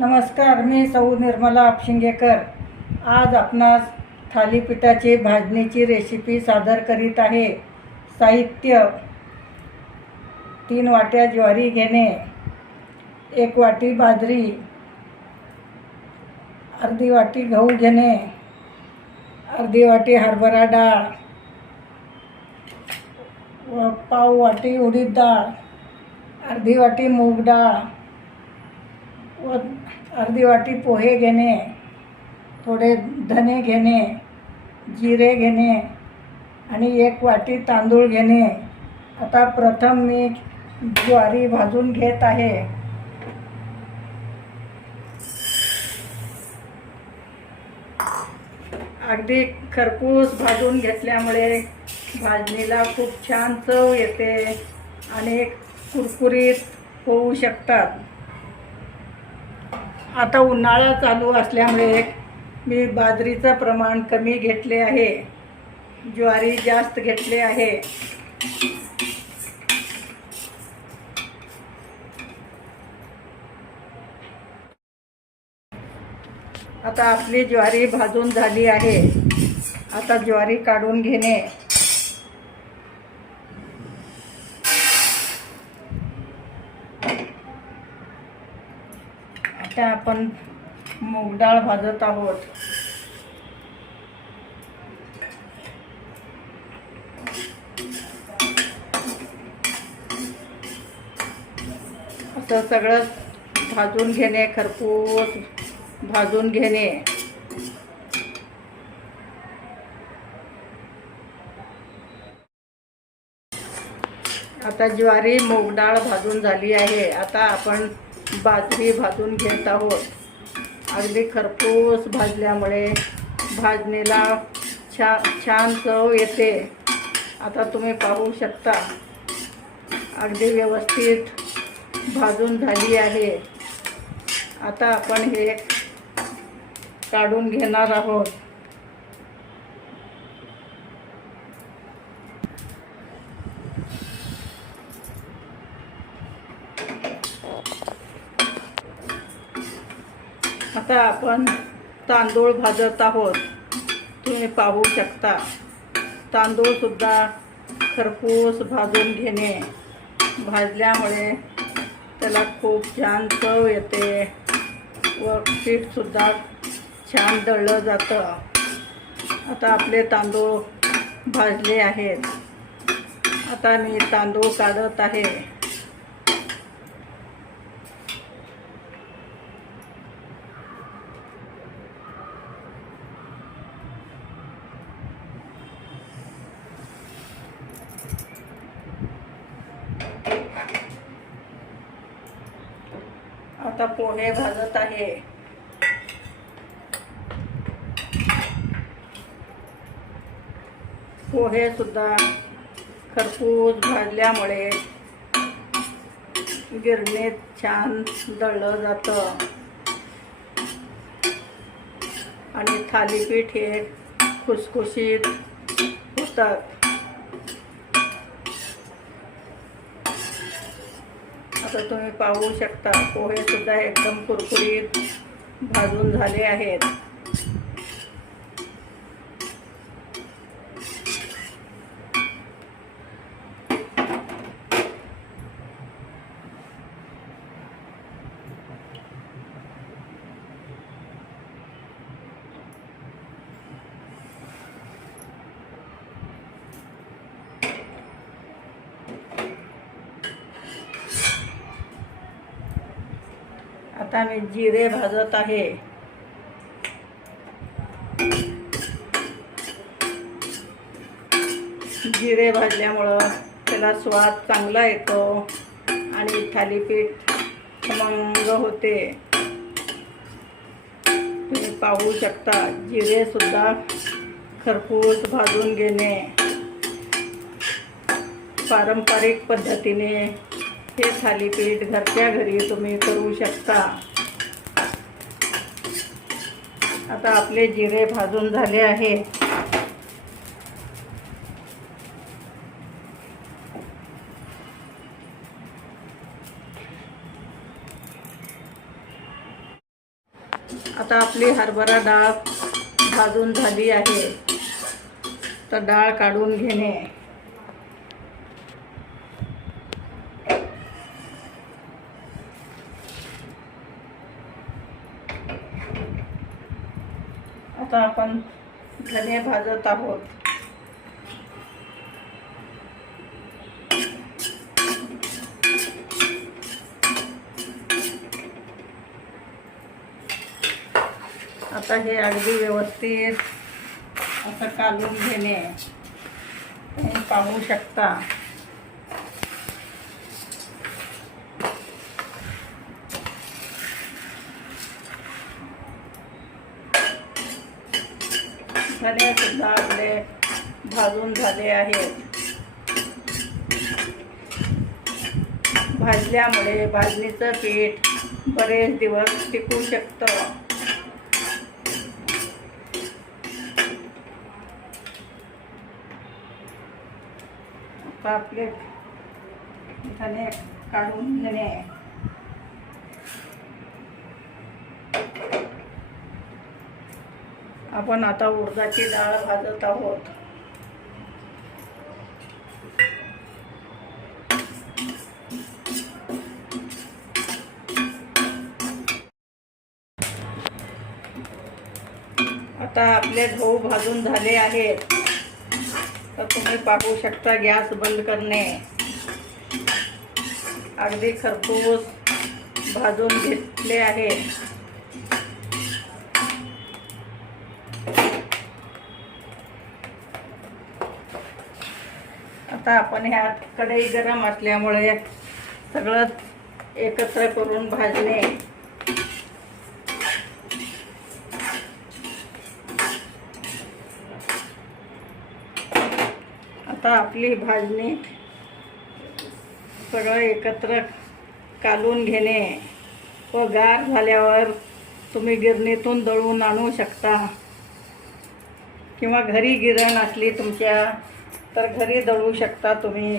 नमस्कार, मी सौ निर्मला अपशिंगेकर आज आपणास थालीपीठाची भाजणीची रेसिपी सादर करीत आहे। साहित्य: 3 वाट्या ज्वारी घेणे, 1 वाटी बाजरी, अर्धी वाटी गहू घेणे, अर्धी वाटी हरभरा डाळ व पाव वाटी उडीद डाळ, अर्धी वाटी मूग डाळ व अर्धी वाटी पोहे घेणे, थोडे धने घेणे, जिरे घेणे आणि 1 वाटी तांदूळ घेणे। आता प्रथम मी ज्वारी भाजून घेत आहे। अगदी खरपूस भाजून घेतल्यामुळे भाजणीला खूप छान चव येते आणि कुरकुरीत होऊ शकतात। आता उन्हाळा चालू असल्यामुळे मी बाजरीचं प्रमाण कमी घेतले आहे, ज्वारी जास्त घेतले आहे। आता आपली ज्वारी भाजून झाली आहे। आता ज्वारी काढून घेणे। आता आपण मूग डाळ भाजत आहोत। असं सगळं भाजून घेणे, खरपूस भाजून घेणे। आता ज्वारी मूग डाळ भाजून झाली आहे। आता आपण बाजरी भाजून घेत आहोत। अगदी खरपूस भाजल्यामुळे भाजणीला छान चव येते। आता तुम्ही पाहू शकता अगदी व्यवस्थित भाजून झाली आहे। आता आपण हे काढून घेणार आहोत। आता आपण तांदूळ भाजत आहोत। तुम्ही पाहू शकता तांदूळ सुद्धा खरपूस भाजून घेणे। भाजल्यामुळे त्याला खूप छान चव येते व पीठ सुद्धा छान दळलं जातं। आता आपले तांदूळ भाजले आहेत। आता मी तांदूळ काढत आहे। आता पोहे भाजत आहे। पोहे सुद्धा खरपूस भाजल्यामुळे गिरणीत छान दळलं जातं आणि थालीपीठ हे खुसखुशीत होतात। आता तुम्ही पाहू शकता पोहे सुद्धा एकदम कुरकुरीत भाजून झाले आहेत। आता मी जिरे भाजत आहे। जिरे भाजल्यामुळं त्याला स्वाद चांगला येतो आणि थालीपीठ खमंग होते। तुम्ही पाहू शकता जिरे सुद्धा खरपूस भाजून घेणे। पारंपरिक पद्धतीने हे थालीपीठ घरच्या घरी तुम्ही करू शकता। आता आपले जिरे भाजून झाले आहे। आता आपली हरभरा डाळ भाजून झाली आहे, तर डाळ काढून घेणे. आता आपण धने भाजत आहोत. आता हे अगदी व्यवस्थित असं कालून घेणे. तुम्ही पाहू शकता. धने सुद्धा आपले भाजून झाले आहेत. भाजल्यामुळे भाजणीचं पीठ बरेच दिवस टिकू शकतं. आता आपले धने काढून घेणे. आपण आता उडदाची डाळ भाजत आहोत. आता आपले गहू भाजून झाले आहेत, तर तुम्ही पाहू शकता. गॅस बंद करणे. अगदी खरपूस भाजून घेतले आहे. आता आपण ह्यात कढई गरम असल्यामुळे सगळं एकत्र करून भाजणे. आता आपली भाजणी सगळं एकत्र कालून घेणे व गार झाल्यावर तुम्ही गिरणीतून दळून आणू शकता, किंवा घरी गिरण असली तुमच्या तर घरी दळू शकता तुम्ही.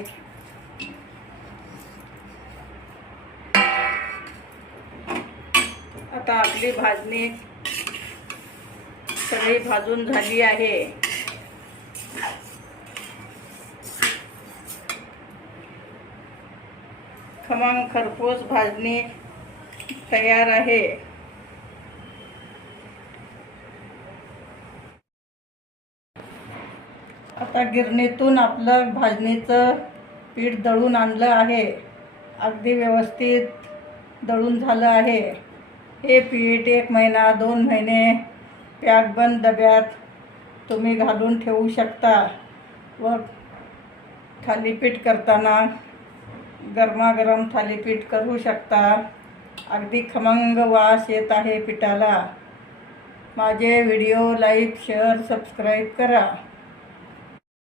आता आपली भाजणी सगळी भाजून झाली आहे. खमंग खरपूस भाजणी तयार आहे. आता गिरणीतून आपलं भाजणीचं पीठ दळून आणलं आहे. अगदी व्यवस्थित दळून झालं आहे. हे पीठ 1 महिना 2 महिने पॅकबंद डब्यात तुम्ही घालून ठेवू शकता व थालीपीठ करताना गरमागरम थालीपीठ करू शकता. अगदी खमंग वास येत आहे पिठाला. माझे व्हिडिओ लाईक, शेअर, सबस्क्राईब करा.